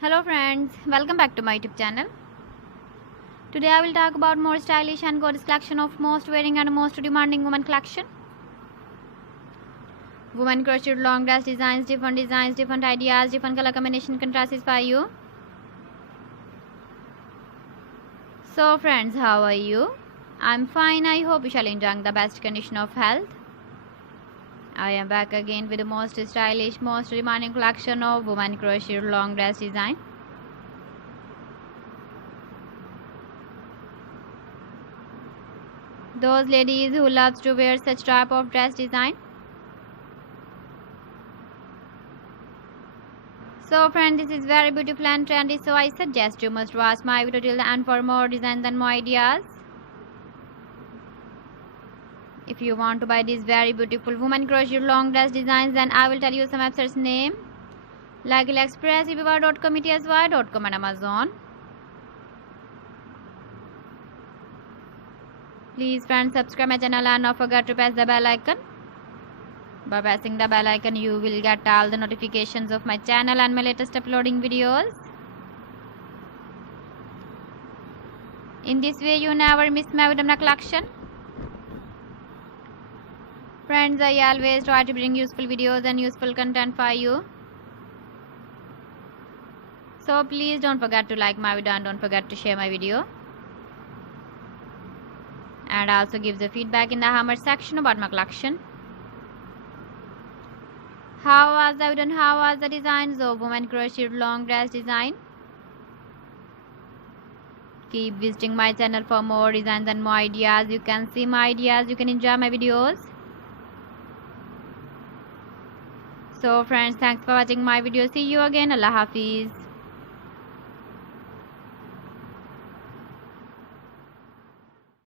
Hello friends, welcome back to my YouTube channel. Today I will talk about more stylish and gorgeous collection of most wearing and most demanding women collection. Women crocheted long dress designs, different ideas, different color combination contrasts for you. So friends, how are you? I'm fine. I hope you shall enjoy the best condition of health. I am back again with the most stylish, most demanding collection of women crocheted long dress design. Those ladies who loves to wear such type of dress design. So friends, this is very beautiful and trendy, so I suggest you must watch my video till the end for more designs and more ideas. If you want to buy these very beautiful women crochet long dress designs, then I will tell you some websites name like AliExpress, eBay.com, ETSY.com and Amazon. Please friends, subscribe my channel and don't forget to press the bell icon. By pressing the bell icon, you will get all the notifications of my channel and my latest uploading videos. In this way, you never miss my video collection. Friends, I always try to bring useful videos and useful content for you. So please don't forget to like my video and don't forget to share my video. And also give the feedback in the comment section about my collection. How was the video and how was the designs of women crocheted long dress design? Keep visiting my channel for more designs and more ideas. You can see my ideas, you can enjoy my videos. So friends, thanks for watching my video. See you again. Allah Hafiz.